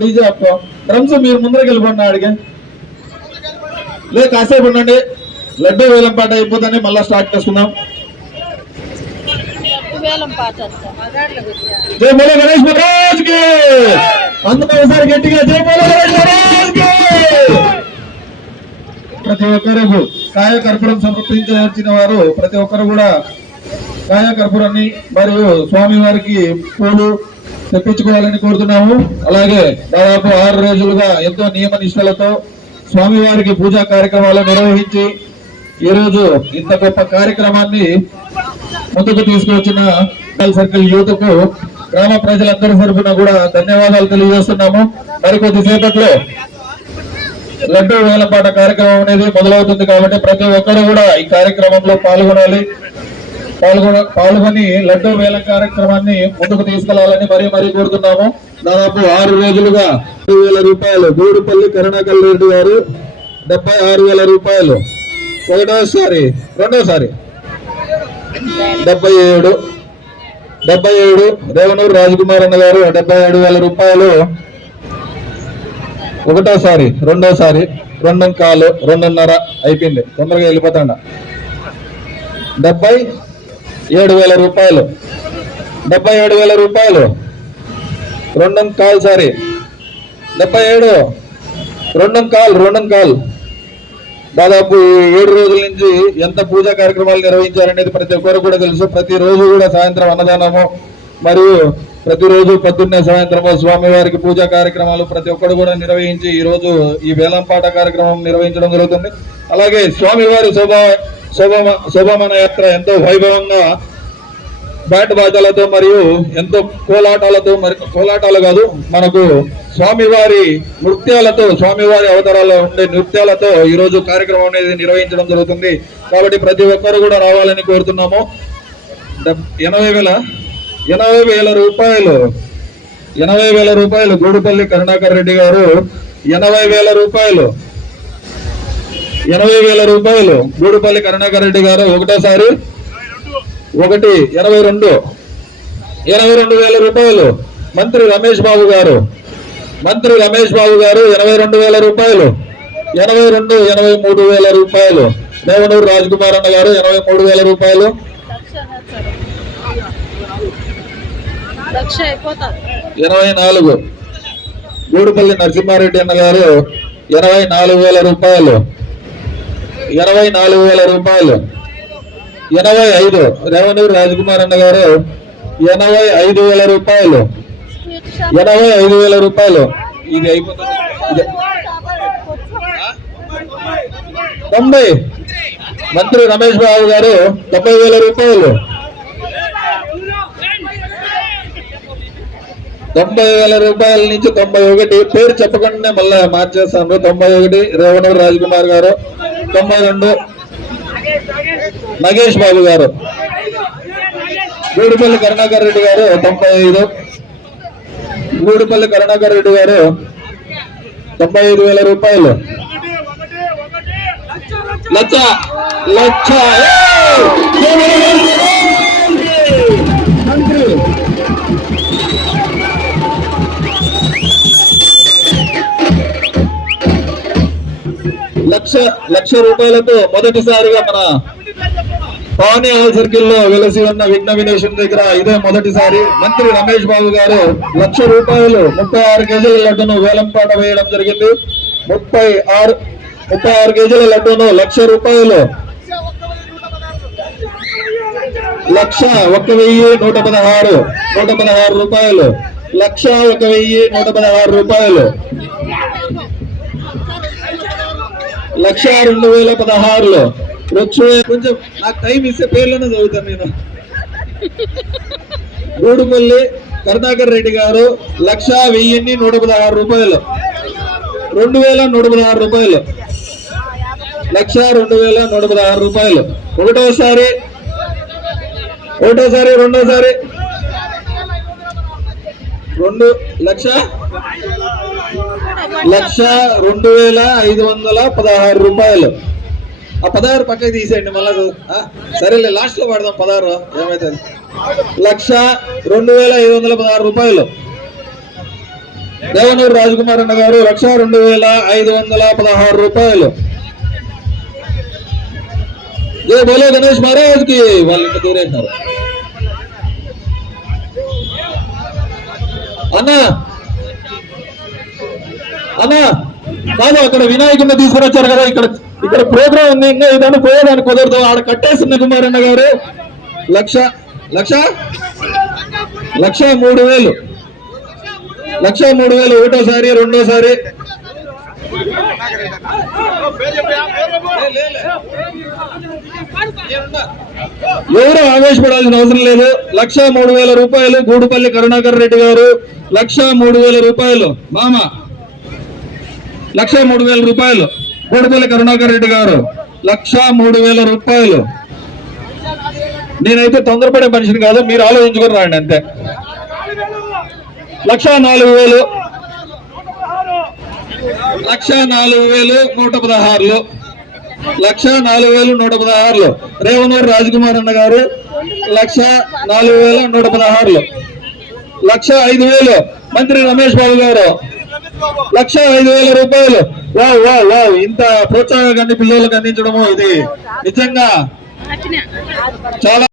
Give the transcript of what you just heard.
DJ आपको drums మీరు ముందరికి వెళ్ళిపోండి అడిగే లే కాసేపు ఉండండి లడ్డూ వేలం పాట అయిపోతానే మళ్ళీ స్టార్ట్ చేసుకుందాం జై బోలో గణేష్ మహారాజ్ కి అందరూ ఒకసారి గట్టిగా జై బోలో గణేష్ మహారాజ్ కి ప్రతి ఒక్కరు కాయ కర్పూరం సమర్పించిన వారు ప్రతి ఒక్కరు కూడా కాయ కర్పూరాన్ని మరియు స్వామి వారికి పూలు తెప్పించుకోవాలని కోరుతున్నాము. అలాగే దాదాపు 6 రోజులుగా ఎంతో నియమ నిష్టలతో స్వామివారికి పూజా కార్యక్రమాలు నిర్వహించి ఈ రోజు ఇంత గొప్ప కార్యక్రమాన్ని ముందుకు తీసుకువచ్చిన సర్కిల్ యూత్ కు గ్రామ ప్రజలందరి తరఫున కూడా ధన్యవాదాలు తెలియజేస్తున్నాము. మరికొద్ది సేపట్లో లడ్డూ వేలంపాట కార్యక్రమం అనేది మొదలవుతుంది కాబట్టి ప్రతి ఒక్కరు కూడా ఈ కార్యక్రమంలో పాల్గొని లడ్డూ వేలం కార్యక్రమాన్ని ముందుకు తీసుకెళ్లాలని మరీ కోరుతున్నాము. దాదాపు 6 రోజులుగా 7,000 రూపాయలు గూడుపల్లి కరుణాకర్ రెడ్డి గారు 76,000 రూపాయలు ఒకటోసారి రెండోసారి 77 రేవనూరు రాజకుమార్ అన్న గారు 77,000 రూపాయలు ఒకటోసారి రెండోసారి 2.25 అయిపోయింది తొందరగా వెళ్ళిపోతాండ 77,000 రూపాయలు 77,000 రూపాయలు 2.25 సారి 77 2.25 దాదాపు 7 రోజుల నుంచి ఎంత పూజా కార్యక్రమాలు నిర్వహించారనేది ప్రతి ఒక్కరు కూడా తెలుసు. ప్రతిరోజు కూడా సాయంత్రం అన్నదానము మరియు ప్రతిరోజు పొద్దున్నే సాయంత్రము స్వామివారికి పూజా కార్యక్రమాలు ప్రతి ఒక్కరు కూడా నిర్వహించి ఈ రోజు ఈ వేలంపాట కార్యక్రమం నిర్వహించడం జరుగుతుంది. అలాగే స్వామివారి శోభామాన యాత్ర ఎంతో వైభవంగా బ్యాట్ బాజాలతో మరియు ఎంతో కోలాటాలు కాదు మనకు స్వామివారి నృత్యాలతో స్వామివారి అవతారాల్లో ఉండే నృత్యాలతో ఈ రోజు కార్యక్రమం అనేది నిర్వహించడం జరుగుతుంది. కాబట్టి ప్రతి ఒక్కరు కూడా రావాలని కోరుతున్నాము. 80,000 రూపాయలు గూడుపల్లి కరుణాకర్ రెడ్డి గారు 80,000 రూపాయలు గూడుపల్లి కరుణాకర్ రెడ్డి గారు ఒకటోసారి 82,000 రూపాయలు మంత్రి రమేష్ బాబు గారు 82,000 రూపాయలు 83,000 రూపాయలు రేవనూరు రాజకుమార్ అన్న గారు 83,000 రూపాయలు 24 గూడుపల్లి నరసింహారెడ్డి అన్న గారు 24,000 రూపాయలు 25 రేవనూరు రాజకుమార్ అన్న గారు 85,000 రూపాయలు. 85,000 రూపాయలు. ఇది అయిపోతుంది. 90 మంత్రి రమేష్ బాబు గారు 90,000 రూపాయలు. 90,000 రూపాయల నుంచి 91 పేరు చెప్పకుండా మళ్ళా మార్చేస్తాను. 91 రేవనూరు రాజకుమార్ గారు. 92 నగేష్ బాబు గారు. గూడిపల్లి కరుణాకర్ రెడ్డి గారు 95. గూడిపల్లి కరుణాకర్ రెడ్డి గారు 95,000 రూపాయలు. లక్ష మంత్రి లక్ష రూపాయలతో మొదటిసారిగా మన పావని హాల్ సర్కిల్ లో వెలసి ఉన్న విఘ్న వినేషన్ దగ్గర ఇదే మొదటిసారి మంత్రి రమేష్ బాబు గారు 1,00,000 రూపాయలు 36 కేజీల లడ్డును వేలంపాట వేయడం జరిగింది. 36 కేజీల లడ్డును 1,00,000 రూపాయలు. 1,01,116 రూపాయలు. 1,01,116 రూపాయలు. 1,02,016. కొంచెం నాకు టైం ఇస్తే పేర్లోనే చదువుతాను నేను. గూడుపల్లి కరుణాకర్ రెడ్డి గారు 1,01,116 రూపాయలు. 2,116 రూపాయలు. 1,02,116 రూపాయలు. ఒకటోసారి రెండోసారి 1,02,516 రూపాయలు. ఆ 16 పక్కకి తీసేయండి మళ్ళా. సరేలే లాస్ట్ లో పడదాం 16 ఏమైతుంది. 1,02,516 రూపాయలు. దేవనూరు రాజకుమార్ అన్న గారు 1,02,516 రూపాయలు. ఏ బోలో గణేష్ మహారాజ్ కి. వాళ్ళు ఇంత దూరేసినారు అన్నా కాదు. అక్కడ వినాయకుడిని తీసుకుని కదా. ఇక్కడ ప్రోగ్రామ్ ఉంది. ఇంకా ఏదైనా పోయేదాన్ని కుదరదు. ఆడ కట్టేసిన కుమారన్న గారు 1,03,000. 1,03,000 ఒకటోసారి రెండోసారి. ఎవరు ఆవేశపడాల్సిన అవసరం లేదు. 1,03,000 రూపాయలు. గూడుపల్లి కరుణాకర్ రెడ్డి గారు 1,03,000 రూపాయలు. మామ 1,03,000 రూపాయలు. గూడుపల్లి కరుణాకర్ రెడ్డి గారు 1,03,000 రూపాయలు. నేనైతే తొందరపడే మనిషిని కాదు, మీరు ఆలోచించుకొని రాండి అంతే. 1,04,000. 1,04,116. 1,04,116. రేవనూరు రాజకుమార్ అన్న గారు 1,04,116. 1,05,000 మంత్రి రమేష్ బాబు గారు 1,05,000 రూపాయలు. వావ్ ఇంత ప్రోత్సాహాన్ని పిల్లలకు అందించడము ఇది నిజంగా చాలా